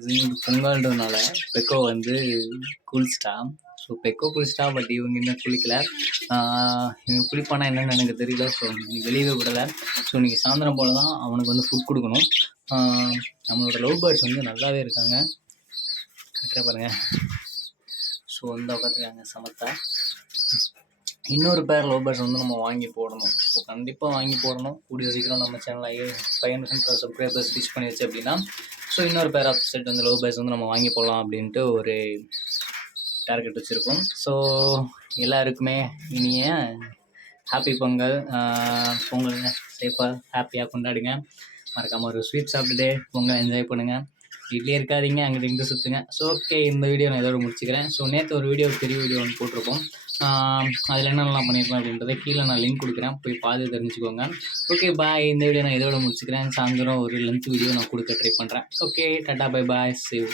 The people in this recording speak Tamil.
இன்னைக்கு பொங்கல்ன்றதுனால பெக்கோ வந்து குளிச்சிட்டா. So backhoe குளிச்சிட்டா. பட் இவங்க இன்னும் குளிக்கல. இவன் குளிப்பானா என்னன்னு எனக்கு தெரியல. ஸோ இன்னைக்கு வெளியவே விடலை. ஸோ இன்னைக்கு சாயந்தரம் போல தான் அவனுக்கு வந்து ஃபுட் கொடுக்கணும். நம்மளோட லவ் பேர்ட்ஸ் வந்து நல்லாவே இருக்காங்க. கட்டுற பாருங்க. ஸோ இந்த உட்காந்துருக்காங்க சமத்தா. இன்னொரு பேர் லவ் பேர்ட்ஸ் வந்து நம்ம வாங்கி போடணும். ஸோ கண்டிப்பாக வாங்கி போடணும். கூடிய சீக்கிரம் நம்ம சேனலில் 500 சப்ஸ்கிரைபர்ஸ் ரீச் பண்ணிடுச்சு அப்படின்னா, ஸோ இன்னொரு பேர் ஆஃப் செட் வந்து லவ் பேர்ட்ஸ் வந்து நம்ம வாங்கி போடலாம் அப்படின்ட்டு ஒரு டார்கெட் வச்சுருக்கோம். ஸோ எல்லாருக்குமே இனிய ஹாப்பி பொங்கல். பொங்கல் சேஃபாக ஹாப்பியாக கொண்டாடுங்க. மறக்காமல் ஒரு ஸ்வீட் சாப்பிட்டுட்டு பொங்கல் என்ஜாய் பண்ணுங்கள். வீட்லேயே இருக்காதீங்க, அங்கிட்டு இங்கிட்டு சுற்றுங்க. ஸோ ஓகே, இந்த வீடியோ நான் இதோட முடிச்சுக்கிறேன். ஸோ நேற்று ஒரு வீடியோ பெரிய வீடியோ ஒன்று போட்டிருப்போம். அதில் என்னென்னலாம் பண்ணியிருக்கோம் அப்படின்றத கீழே நான் லிங்க் கொடுக்குறேன், போய் பார்த்து தெரிஞ்சுக்கோங்க. Okay bye. இந்த வீடியோ நான் இதோட முடிச்சுக்கிறேன். சாயந்தரம் ஒரு லென்த் வீடியோ நான் கொடுக்க ட்ரை பண்ணுறேன். Okay tata bye bye, see you.